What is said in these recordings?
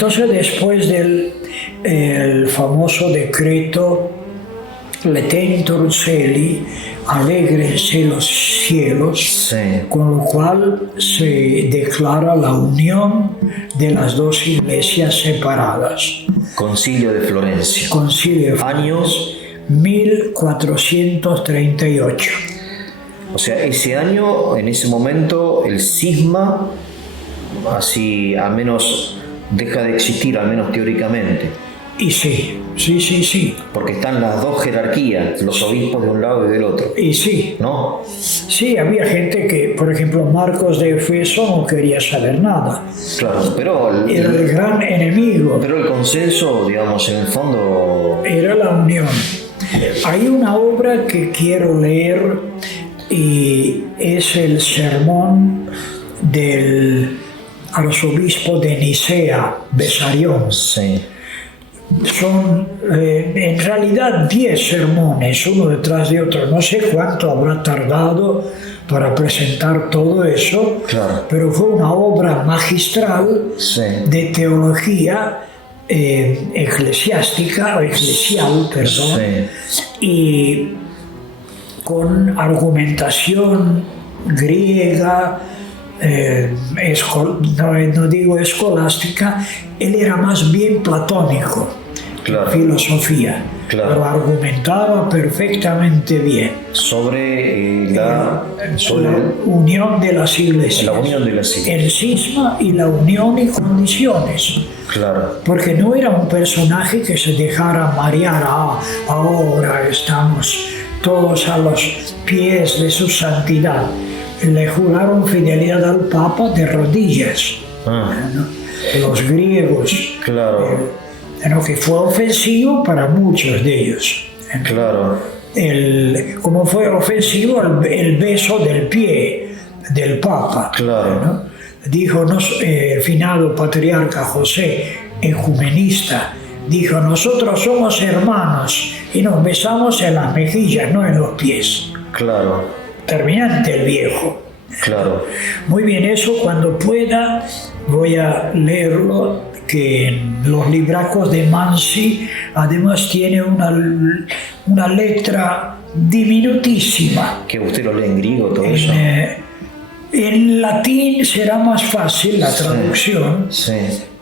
Entonces, después del el famoso decreto Letentur celi, alégrense los cielos, Sí. con lo cual se declara la unión de las dos iglesias separadas. Concilio de Florencia. Concilio de Año, 1438. o sea, ese año, en ese momento, el cisma, así, al menos deja de existir, al menos teóricamente. Y sí. Porque están las dos jerarquías, los obispos de un lado y del otro, Y sí. ¿no? Sí, había gente que, por ejemplo, Marcos de Efeso no quería saber nada. Claro, pero Era el gran enemigo. pero el consenso, digamos, en el fondo... Era la unión. Hay una obra que quiero leer y es el sermón del arzobispo de Nicea, Besarión. Sí, Son en realidad 10 sermones, uno detrás de otro. No sé cuánto habrá tardado para presentar todo eso, claro. pero fue una obra magistral Sí. de teología eclesial, perdón, Sí. y con argumentación griega, no digo escolástica, él era más bien platónico, Claro. filosofía, Claro. pero argumentaba perfectamente bien. Sobre La sobre unión de las iglesias, la unión de las iglesias. el cisma y la unión y condiciones. Claro, Porque no era un personaje que se dejara marear. Ahora estamos todos a los pies de su santidad. Le juraron fidelidad al Papa de rodillas. ¿No? Los griegos. claro, Que fue ofensivo para muchos de ellos. claro, Como fue ofensivo el beso del pie del Papa. claro. ¿No? Dijo el finado patriarca José, ecumenista, dijo: nosotros somos hermanos y nos besamos en las mejillas, no en los pies. Claro, Terminante el viejo. claro. Muy bien, eso cuando pueda voy a leerlo, que en los libracos de Mansi además tiene una letra diminutísima. ¿Que usted lo lee en griego todo eso? En latín será más fácil la traducción, Sí,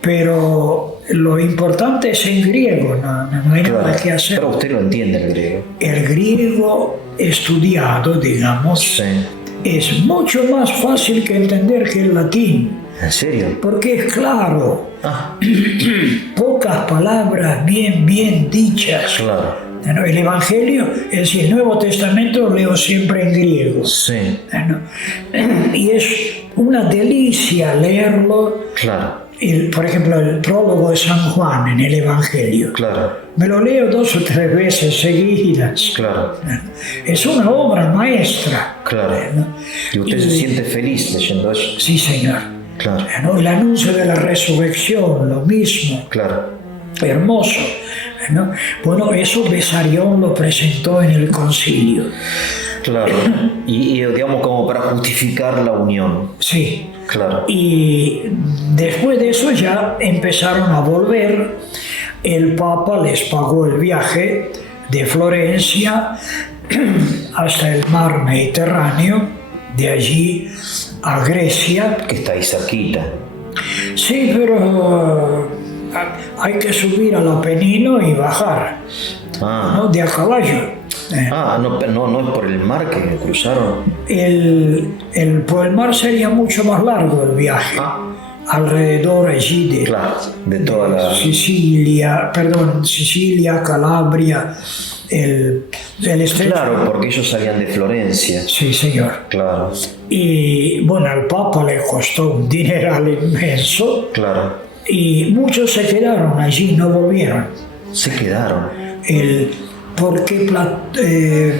pero lo importante es en griego, no hay claro. nada que hacer. Pero usted lo entiende el griego. El griego estudiado, digamos, Sí. es mucho más fácil que entender que el latín, ¿En serio? porque es claro, Ah, pocas palabras bien dichas. claro. El Evangelio, es decir, el Nuevo Testamento lo leo siempre en griego. Sí, Y es una delicia leerlo. claro, Por ejemplo, el prólogo de San Juan en el Evangelio. claro, Me lo leo 2 o 3 veces seguidas. claro, Es una obra maestra. claro. ¿Y usted se siente feliz leyendo eso? Sí, señor. Claro, El anuncio de la resurrección, lo mismo. claro, Hermoso. Bueno, eso Besarión lo presentó en el concilio. claro. Y digamos como para justificar la unión. Sí. Claro, Y después de eso ya empezaron a volver. El Papa les pagó el viaje de Florencia hasta el mar Mediterráneo, de allí a Grecia. que está ahí cerquita. Sí, pero hay que subir al Apenino y bajar, Ah, ¿no? De a caballo. no es por el mar que cruzaron. Por el mar sería mucho más largo el viaje. Alrededor allí de Claro, de toda la... Sicilia, Calabria, el estrecho. Claro, porque ellos salían de Florencia. Sí, señor. Claro, Y bueno, al Papa le costó un dineral inmenso claro. y muchos se quedaron allí, no volvieron. Se quedaron. Porque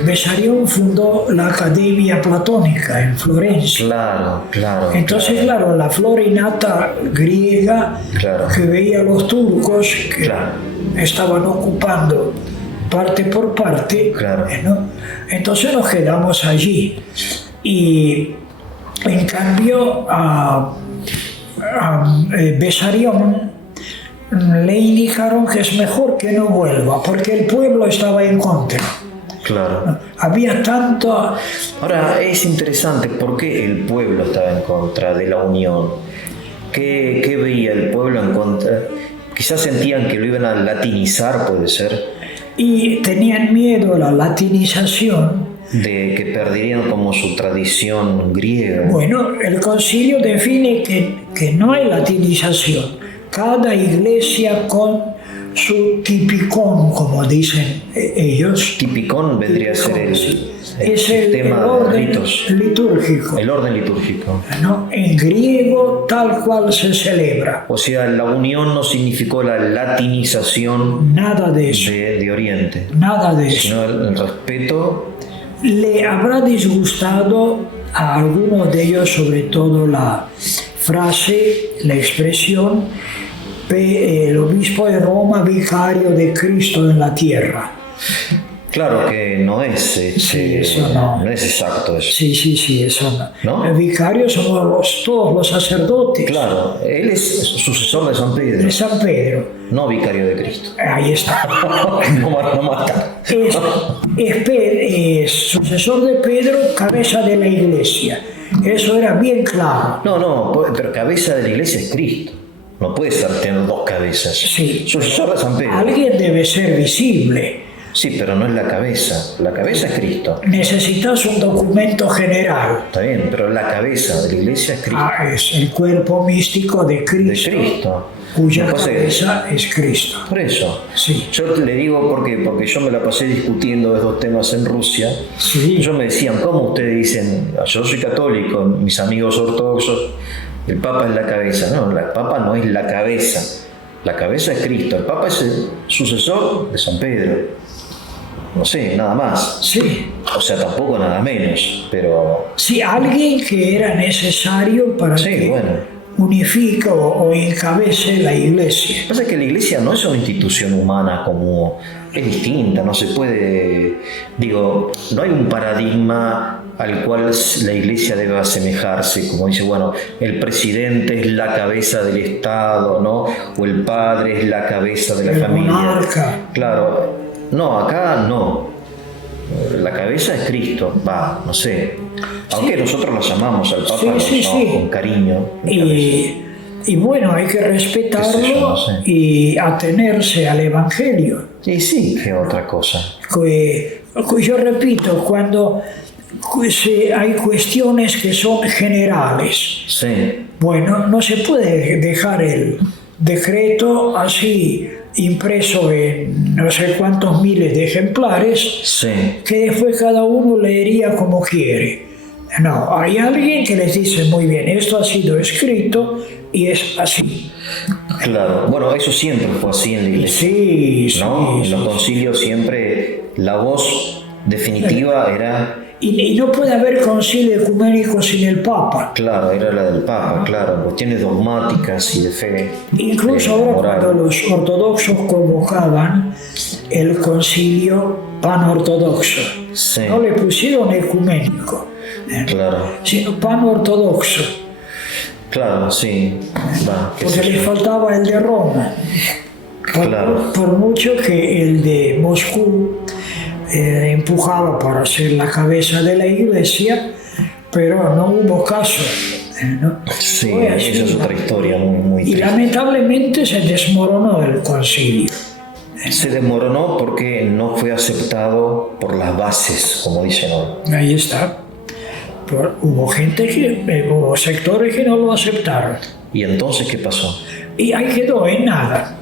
Besarión fundó la Academia Platónica en Florencia. Claro, claro. Entonces, claro, la flora innata griega, Claro. que veía a los turcos que Claro. estaban ocupando parte por parte, Claro. ¿no? Entonces nos quedamos allí. Y en cambio a Besarión le indicaron que es mejor que no vuelva, porque el pueblo estaba en contra. Claro. Había tanto... Ahora es interesante, ¿por qué el pueblo estaba en contra de la unión? ¿Qué veía el pueblo en contra? Quizás sentían que lo iban a latinizar, puede ser, Y tenían miedo a la latinización. de que perderían como su tradición griega. Bueno, el concilio define que no hay latinización. Cada iglesia con su tipicón, como dicen ellos. Tipicón vendría a ser el Es sistema de orden ritos, litúrgico, el orden litúrgico. ¿no? En griego tal cual se celebra. O sea, la unión no significó la latinización Nada de eso, de Oriente, nada de eso. sino el respeto. Le habrá disgustado a algunos de ellos, sobre todo la frase, la expresión, el obispo de Roma, vicario de Cristo en la tierra. Claro que no es, Sí, eso no. no es exacto eso. Sí, eso no. ¿No? El vicario somos todos los sacerdotes Claro, él es sucesor de San Pedro, de San Pedro. no vicario de Cristo. Ahí está. No mata. Es sucesor de Pedro, cabeza de la iglesia. Eso era bien claro. No, pero cabeza de la iglesia es Cristo. No puede ser tener dos cabezas. Sí. Sucesor de San Pedro. Alguien debe ser visible. Sí, pero no es la cabeza. La cabeza es Cristo. Necesitas un documento general. Está bien, pero la cabeza de la iglesia es Cristo. Es el cuerpo místico de De Cristo, Cristo. cuya Lo que pasa es que- cabeza es Cristo. Por eso. Sí. Yo le digo porque yo me la pasé discutiendo esos temas en Rusia. Sí. Ellos me decían, ¿cómo ustedes dicen? Yo soy católico, mis amigos ortodoxos, el Papa es la cabeza. No, el Papa no es la cabeza. La cabeza es Cristo. El Papa es el sucesor de San Pedro. No sé, nada más. Sí. O sea, tampoco nada menos, pero Sí, alguien que era necesario para sí, que bueno. unifique o encabece la iglesia. Lo que pasa es que la iglesia no es una institución humana como es distinta, no se puede, digo, no hay un paradigma al cual la iglesia debe asemejarse, como dice, bueno, el presidente es la cabeza del Estado, ¿no? O el padre es la cabeza de la El familia. monarca. Claro, no, acá no. La cabeza es Cristo, no sé. Aunque nosotros lo llamamos al Papa, Sí, lo sí, llamamos sí. con cariño. Y bueno, hay que respetarlo Qué sé yo, no sé. y atenerse al Evangelio. Y sí, que otra cosa. Yo repito, cuando hay cuestiones que son generales, Sí, bueno, no se puede dejar el decreto así impreso en no sé cuántos miles de ejemplares, sí. que después cada uno leería como quiere. No, hay alguien que les dice muy bien, esto ha sido escrito y es así. Claro, bueno, eso siempre fue así en la iglesia, Sí, ¿no? sí, En los sí. concilios siempre la voz definitiva era, Y no puede haber concilio ecuménico sin el Papa. claro, era la del Papa, claro, cuestiones dogmáticas y de fe. Incluso de ahora moral. cuando los ortodoxos convocaban el concilio panortodoxo, Sí, no le pusieron ecuménico, claro, sino panortodoxo, claro, sí. Qué porque sé les yo. faltaba el de Roma. Claro. Por mucho que el de Moscú empujaba para ser la cabeza de la iglesia, pero no hubo caso. ¿No? Sí, Fue así. esa es otra historia muy Y triste. lamentablemente se desmoronó el concilio. Se desmoronó porque no fue aceptado por las bases, como dicen hoy. Ahí está. Hubo sectores que no lo aceptaron. ¿Y entonces qué pasó? Y ahí quedó en nada.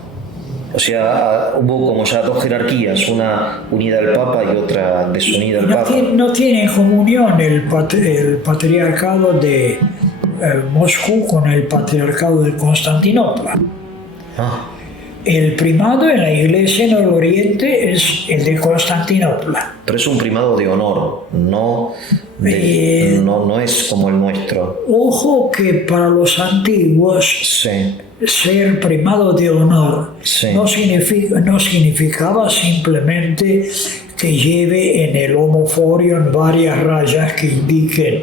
O sea, hubo como ya dos jerarquías, una unida al Papa y otra desunida al Papa. No tiene en comunión el patriarcado de Moscú con el patriarcado de Constantinopla. Ah, El primado en la iglesia en el oriente es el de Constantinopla. pero es un primado de honor, no es como el nuestro. Ojo que para los antiguos Sí, ser primado de honor Sí. no significaba simplemente que lleve en el homoforio varias rayas que indiquen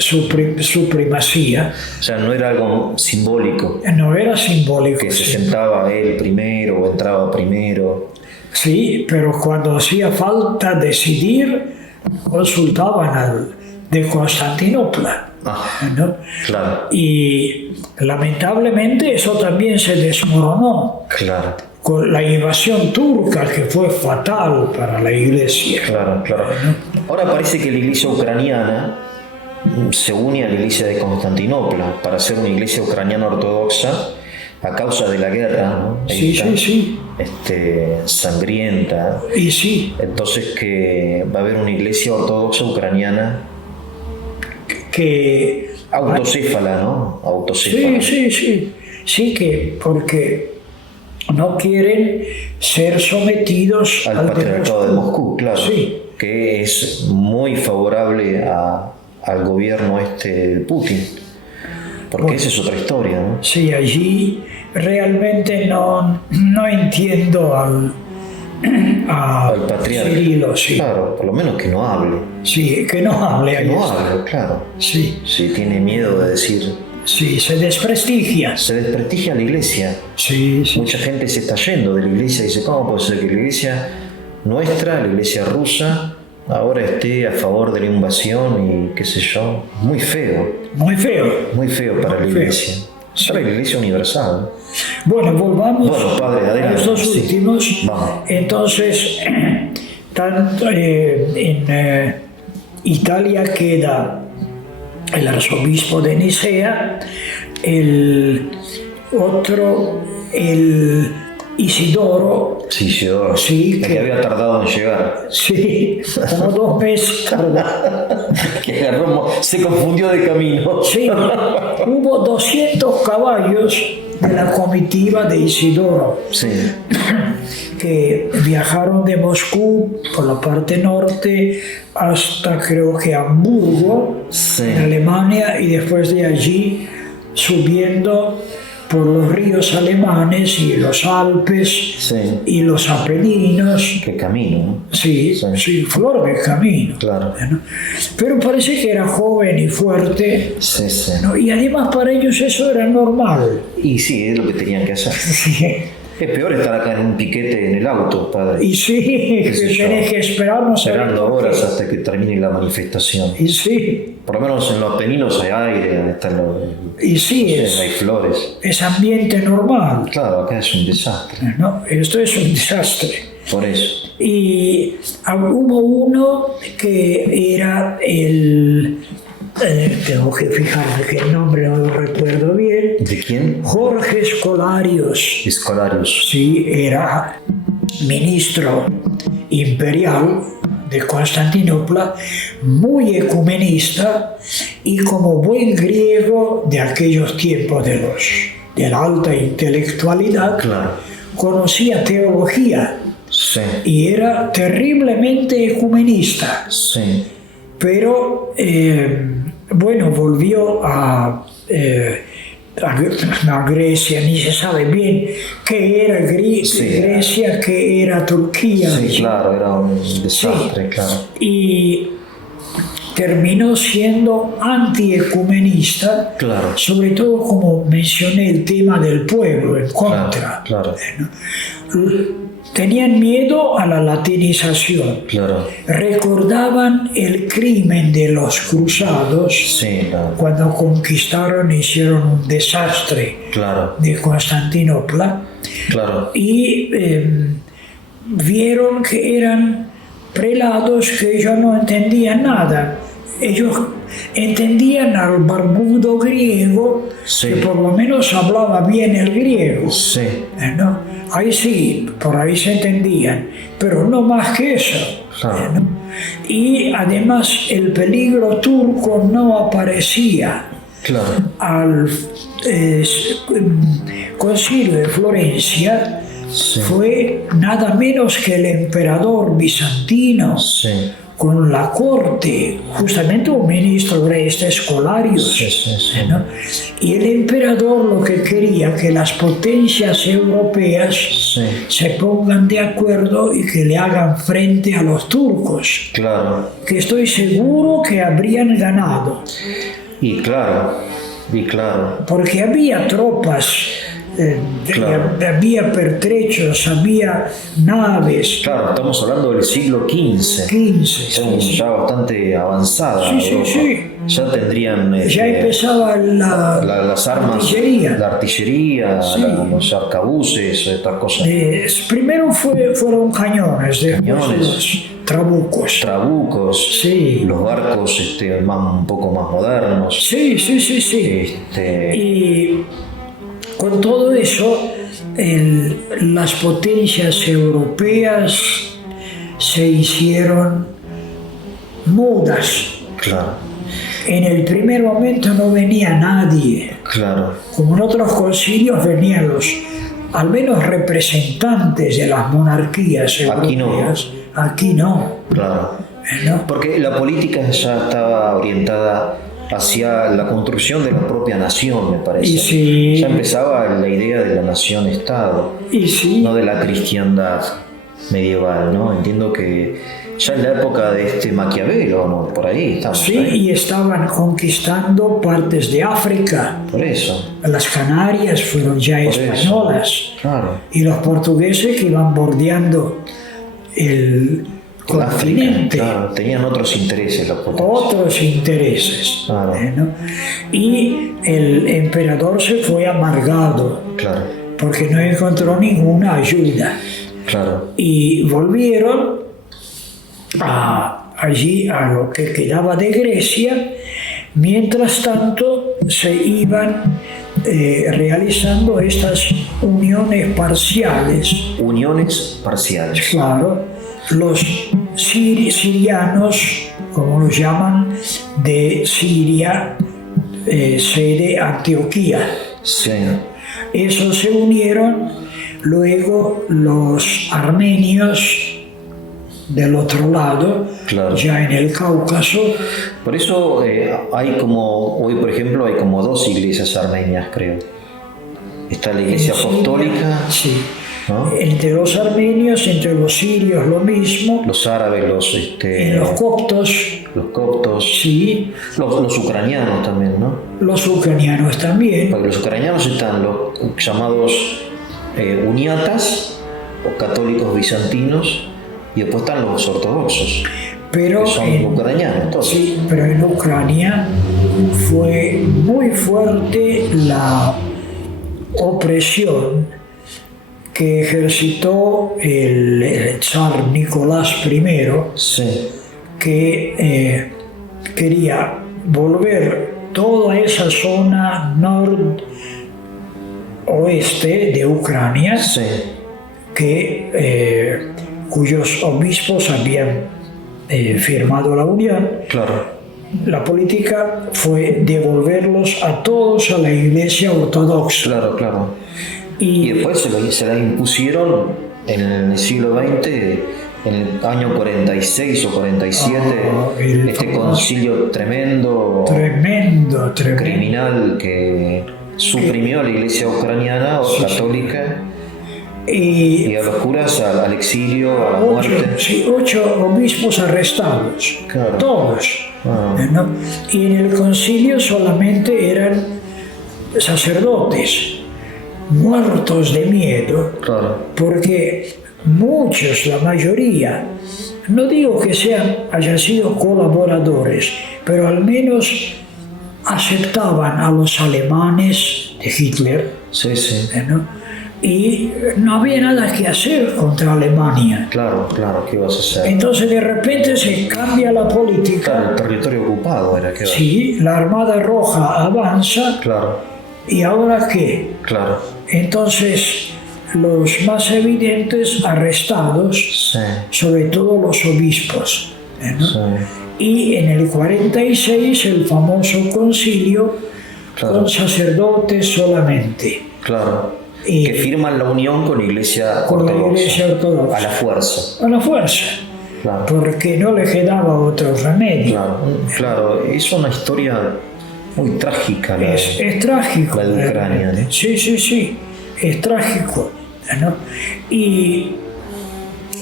su primacía. O sea, no era algo simbólico, No era simbólico. que se Sí. sentaba él primero o entraba primero. Sí, pero cuando hacía falta decidir, consultaban al de Constantinopla, Ah, ¿no? claro, Y lamentablemente eso también se desmoronó claro, con la invasión turca, que fue fatal para la iglesia. claro, claro. Ahora parece que la iglesia ucraniana se une a la iglesia de Constantinopla para ser una iglesia ucraniana ortodoxa a causa de la guerra, ¿no? Sí, Esta, sí. sangrienta. Y sí, Entonces que va a haber una iglesia ortodoxa ucraniana que... autocéfala, ¿no? Autocéfala. Sí, que porque no quieren ser sometidos Al patriarcado de Moscú, claro. Sí. Que es muy favorable al gobierno de Putin. Porque Bueno. esa es otra historia, ¿no? Sí, allí realmente no entiendo a Al patriarca. Cirilo, sí. Claro, por lo menos que no hable. Sí, que no hable. Que ahí no está. hable, claro. Sí, Si tiene miedo de decir. sí, se desprestigia. Se desprestigia la iglesia. Sí, sí. Mucha gente se está yendo de la iglesia y dice, ¿cómo puede ser que la iglesia nuestra, la iglesia rusa, ahora esté a favor de la invasión y qué sé yo? Muy feo Muy feo. para la Muy feo. iglesia. Para la iglesia universal. Bueno, volvamos Bueno, padre, a adelante, los dos sí. últimos. Vamos. Entonces, tanto en Italia queda el arzobispo de Nicea, el otro, el Isidoro, Sí, llegó. Sí, El que- que había tardado en llegar. sí, como 2 meses tardó. Que se confundió de camino. Sí, hubo 200 caballos de la comitiva de Isidoro Sí, que viajaron de Moscú por la parte norte hasta creo que Hamburgo, Sí. en Alemania, y después de allí subiendo por los ríos alemanes y los Alpes sí. y los Apeninos. Qué camino, ¿no? Sí, Sí. sí, flor de camino. Claro. Bueno, pero parece que era joven y fuerte, Sí, sí. ¿no? Y además para ellos eso era normal. Y sí, es lo que tenían que hacer. Sí. Es peor estar acá en un piquete en el auto, padre. Y sí, que sé yo? tenés que esperarnos Esperando horas hasta que termine la manifestación. Y sí, Por lo menos en los Apeninos hay aire, están y sí, hay flores. es ambiente normal, Claro, acá es un desastre. ¿no? Esto es un desastre. Por eso. Y hubo uno que era tengo que fijarme que el nombre no lo recuerdo bien, ¿De quién? Jorge Escolarios. Escolarius. Sí, era ministro imperial de Constantinopla, muy ecumenista y como buen griego de aquellos tiempos de la alta intelectualidad, Claro. conocía teología Sí. y era terriblemente ecumenista, Sí. pero bueno, volvió a Grecia, ni se sabe bien qué era Sí. Grecia, qué era Turquía. Sí, claro, era un desastre, claro. Y terminó siendo antiecumenista, Claro. sobre todo como mencioné el tema del pueblo, en contra. Claro, Tenían miedo a la latinización. claro. Recordaban el crimen de los cruzados Sí, claro. cuando conquistaron e hicieron un desastre Claro, de Constantinopla claro. y vieron que eran prelados que ellos no entendían nada. Ellos entendían al barbudo griego, Sí. que por lo menos hablaba bien el griego, Sí, ¿no? Ahí sí, por ahí se entendían, pero no más que eso. claro. ¿no? Y además el peligro turco no aparecía. Claro. Al concilio de Florencia Sí. fue nada menos que el emperador bizantino Sí. con la corte, justamente un ministro de este Escolarius. Sí, sí, sí. ¿No? Y el emperador lo que quería que las potencias europeas Sí. se pongan de acuerdo y que le hagan frente a los turcos, Claro. que estoy seguro que habrían ganado, Y claro. Y claro. porque había tropas, Claro. había pertrechos, había naves, Claro, estamos hablando del siglo XV. 15. Son ya bastante avanzada. Sí, sí, Europa. sí. Ya tendrían Ya empezaba las armas, artillería. la artillería, Sí. los arcabuces, estas cosas. Primero fueron cañones, después Cañones. los trabucos. Trabucos, Sí. los barcos un poco más modernos. Sí, sí, sí, sí. Y con todo eso, las potencias europeas se hicieron mudas. Claro, En el primer momento no venía nadie. claro, Como en otros concilios venían al menos representantes de las monarquías Aquí no. europeas. Aquí no. claro. ¿No? Porque la política ya estaba orientada hacia la construcción de la propia nación, me parece. Y sí. Ya empezaba la idea de la nación-estado, Y sí, no de la cristiandad medieval, ¿no? Entiendo que ya en la época de Maquiavelo, ¿no? Por ahí estamos. sí, ahí. y estaban conquistando partes de África. Por eso, Las Canarias fueron ya por eso. españolas. Claro. Y los portugueses que iban bordeando el continente. África, claro, tenían otros intereses los potencias. Otros intereses. Claro. ¿no? Y el emperador se fue amargado Claro, porque no encontró ninguna ayuda. claro, Y volvieron allí a lo que quedaba de Grecia. Mientras tanto se iban realizando estas uniones parciales. uniones parciales. Claro, los sirianos, como los llaman, de Siria, sede Antioquía. Sí, Esos se unieron, luego los armenios del otro lado, Claro. ya en el Cáucaso. por eso hay hoy por ejemplo, hay como dos iglesias armenias, creo. Está la iglesia en Siria, apostólica, sí. ¿no? Entre los armenios, entre los sirios lo mismo, Los árabes, en los coptos, los coptos, sí, los ucranianos también, ¿no? los ucranianos también. Porque los ucranianos están los llamados uniatas o católicos bizantinos y después están los ortodoxos, Pero que son ucranianos todos. sí, pero en Ucrania fue muy fuerte la opresión que ejercitó el zar Nicolás I, Sí, que quería volver toda esa zona noroeste de Ucrania, sí, cuyos obispos habían firmado la unión. claro. La política fue devolverlos a todos a la iglesia ortodoxa. Claro, claro. Y después se la impusieron en el siglo XX, en el año 46 o 47, el este famoso- concilio tremendo, Tremendo. criminal que suprimió a la iglesia ucraniana o católica y Y a los curas al exilio, a la muerte. 8 obispos arrestados, Claro. todos. Ah. ¿no? Y en el concilio solamente eran sacerdotes muertos de miedo, Claro, porque muchos, la mayoría, no digo que hayan sido colaboradores, pero al menos aceptaban a los alemanes de Hitler, sí, sí. ¿no? Y no había nada que hacer contra Alemania. Claro, ¿qué vas a hacer? Entonces de repente se cambia la Claro, política. el territorio ocupado era que Sí, la Armada Roja avanza. Claro, ¿Y ahora qué? claro. Entonces, los más evidentes arrestados, Sí, sobre todo los obispos. ¿no? sí. Y en el 46, el famoso concilio Claro. con sacerdotes solamente. Claro. Y- Que firman la unión con la iglesia Con la ortodoxa. iglesia ortodoxa. A la fuerza. A la fuerza. claro. porque no le quedaba otro remedio. Claro, claro, es una historia muy trágica Es trágico. la de Ucrania, ¿no? Sí, sí, sí, es trágico, ¿no? Y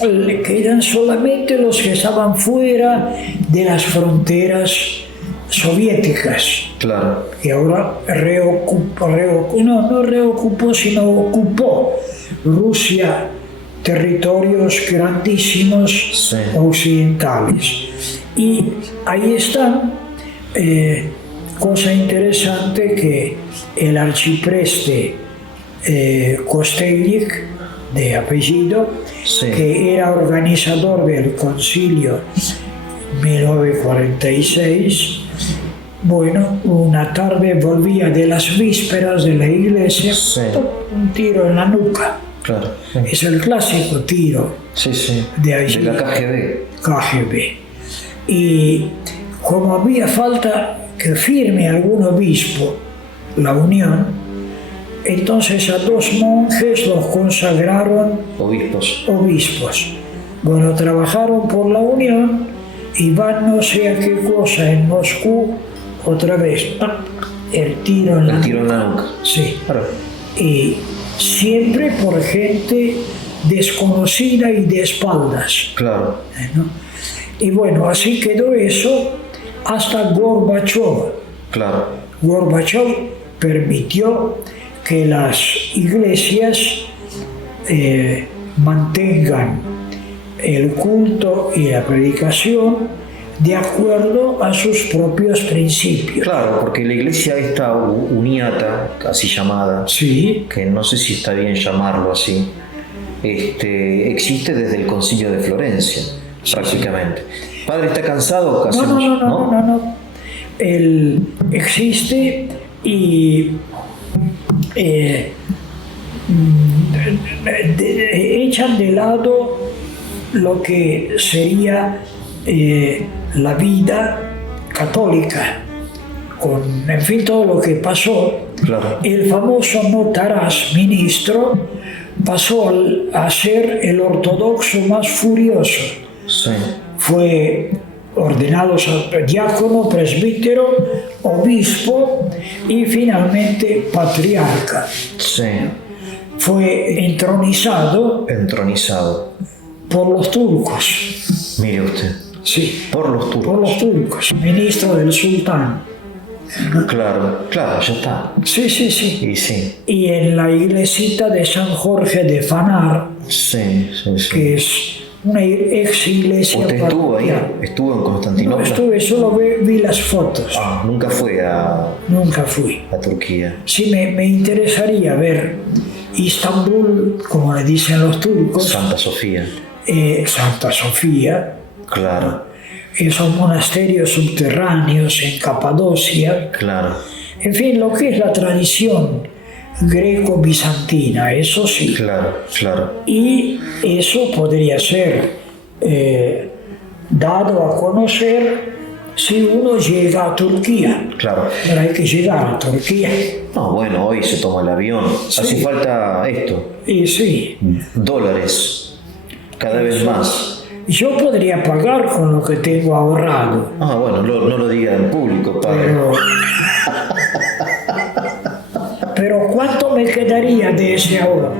le quedan solamente los que estaban fuera de las fronteras soviéticas, Claro, que ahora no reocupó, sino ocupó Rusia territorios grandísimos sí, occidentales. Y ahí están, cosa interesante que el arcipreste Kostelik, de apellido, sí, que era organizador del concilio 1946, bueno, una tarde volvía de las vísperas de la iglesia, Sí. un tiro en la nuca. claro. Sí, Es el clásico tiro sí, sí. de allí. De la KGB. KGB. Y como había falta que firme algún obispo la unión, entonces a 2 monjes los consagraron Obispos. obispos. Bueno, trabajaron por la unión y van no sé a qué cosa en Moscú, otra vez, ¡pac! El tiro en la El tiro en la nuca. Sí. Claro. Y siempre por gente desconocida y de espaldas, Claro. ¿no? Y bueno, así quedó eso hasta Gorbachev. Claro. Gorbachev permitió que las iglesias mantengan el culto y la predicación de acuerdo a sus propios principios. Claro, porque la iglesia esta uniata, así llamada, Sí, que no sé si está bien llamarlo así, existe desde el Concilio de Florencia, prácticamente. Padre, ¿está cansado? ¿Qué hacemos? no. Él existe y echan de lado lo que sería la vida católica, con, en fin, todo lo que pasó. Claro. El famoso Notaras, ministro, pasó a ser el ortodoxo más furioso. Sí. Fue ordenado diácono, presbítero, obispo y finalmente patriarca. Sí. Fue entronizado Entronizado. por los turcos. Mire usted. Sí, Por los turcos. por los turcos, ministro del sultán. Claro, claro, ya está. Sí, sí, sí. Y sí. Y en la iglesita de San Jorge de Fanar, Sí, sí, sí. que es una ex iglesia ¿Usted estuvo ahí? parroquial. ¿Estuvo en No Constantinopla? estuve, solo vi las fotos. Ah, nunca fue Nunca fui. a Turquía. Sí, me interesaría ver Istambul, como le dicen los turcos, Santa Sofía. Santa Sofía, Claro, esos monasterios subterráneos en Capadocia, claro. en fin, lo que es la tradición greco-bizantina, eso sí. Claro, claro. Y eso podría ser dado a conocer si uno llega a Turquía. Claro. Pero hay que llegar a Turquía. No, bueno, hoy se toma el avión. Hace falta esto. Y sí, Dólares. Cada vez más. yo podría pagar con lo que tengo ahorrado, Ah, bueno, no lo diga en público, padre. pero ¿cuánto me quedaría de ese ahorro?